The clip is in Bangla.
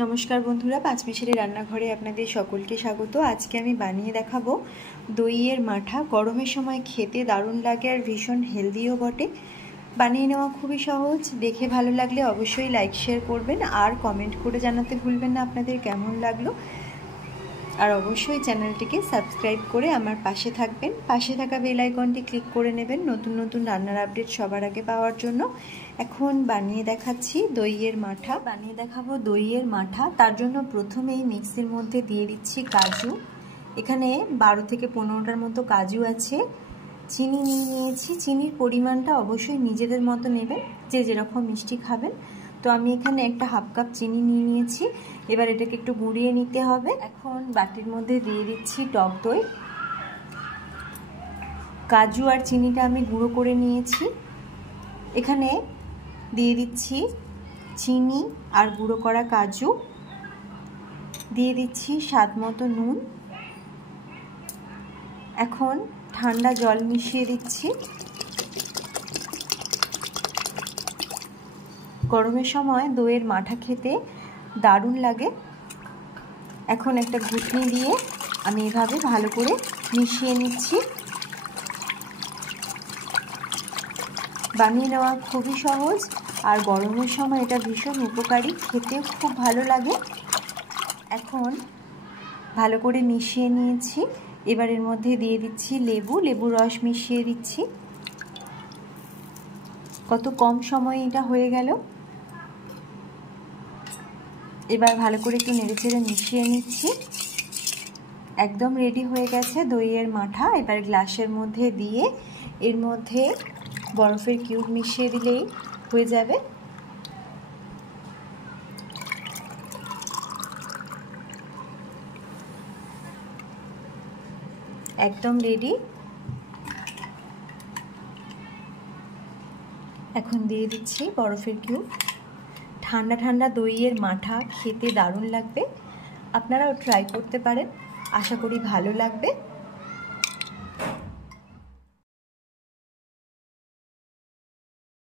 নমস্কার বন্ধুরা, পাঁচমিশালি রান্নাঘরে আপনাদের সকলকে স্বাগত। আজকে আমি বানিয়ে দেখাবো দইয়ের মাঠা। গরমের সময় খেতে দারুণ লাগে আর ভীষণ হেলদিও বটে। বানিয়ে নেওয়া খুবই সহজ। দেখে ভালো লাগলে অবশ্যই লাইক শেয়ার করবেন আর কমেন্ট করে জানাতে ভুলবেন না আপনাদের কেমন লাগলো। আর অবশ্যই চ্যানেলটিকে সাবস্ক্রাইব করে আমার পাশে থাকবেন। পাশে থাকা বেল আইকনটি ক্লিক করে নেবেন নতুন নতুন রান্নার আপডেট সবার আগে পাওয়ার জন্য। এখন বানিয়ে দেখাচ্ছি দইয়ের মাঠা। বানিয়ে দেখাবো দইয়ের মাঠা। তার জন্য প্রথমেই মিক্সির মধ্যে দিয়ে দিচ্ছি কাজু। এখানে 12 থেকে 15টার মতো কাজু আছে। চিনি নিয়ে নিয়েছি। চিনির পরিমাণটা অবশ্যই নিজেদের মতো নেবেন, যে যেরকম মিষ্টি খাবেন। তো আমি এখানে একটা হাফ কাপ চিনি নিয়ে নিয়েছি। এবার এটাকে একটু গুঁড়িয়ে নিতে হবে। এখন বাটির মধ্যে দিয়ে দিচ্ছি টক দই। কাজু আর চিনিটা আমি গুঁড়ো করে নিয়েছি। এখানে দিয়ে দিচ্ছি চিনি আর গুঁড়ো করা কাজু, দিয়ে দিচ্ছি স্বাদ মতো নুন। এখন ঠান্ডা জল মিশিয়ে দিচ্ছি। গরমের সময় দইয়ের মাঠা খেতে দারুণ লাগে। এখন একটা ঘুটনি দিয়ে আমি এভাবে ভালো করে মিশিয়ে নিচ্ছি। বানিয়ে নেওয়া খুবই সহজ আর গরমের সময় এটা ভীষণ উপকারী, খেতেও খুব ভালো লাগে। এখন ভালো করে মিশিয়ে নিয়েছি। এবার এর মধ্যে দিয়ে দিচ্ছি লেবুর রস মিশিয়ে দিচ্ছি। কত কম সময়ে এটা হয়ে গেল। এবার ভালো করে একটু নেড়েচেড়ে মিশিয়ে নিচ্ছি। একদম রেডি হয়ে গেছে দইয়ের মাঠা। এবার গ্লাসের মধ্যে দিয়ে এর মধ্যে বরফের কিউব মিশিয়ে দিলেই হয়ে যাবে। একদম রেডি। এখন দিয়ে দিচ্ছি বরফের কিউব। ঠান্ডা ঠান্ডা দইয়ের মাঠা খেতে দারুণ লাগবে। আপনারাও ট্রাই করতে পারেন, আশা করি ভালো লাগবে।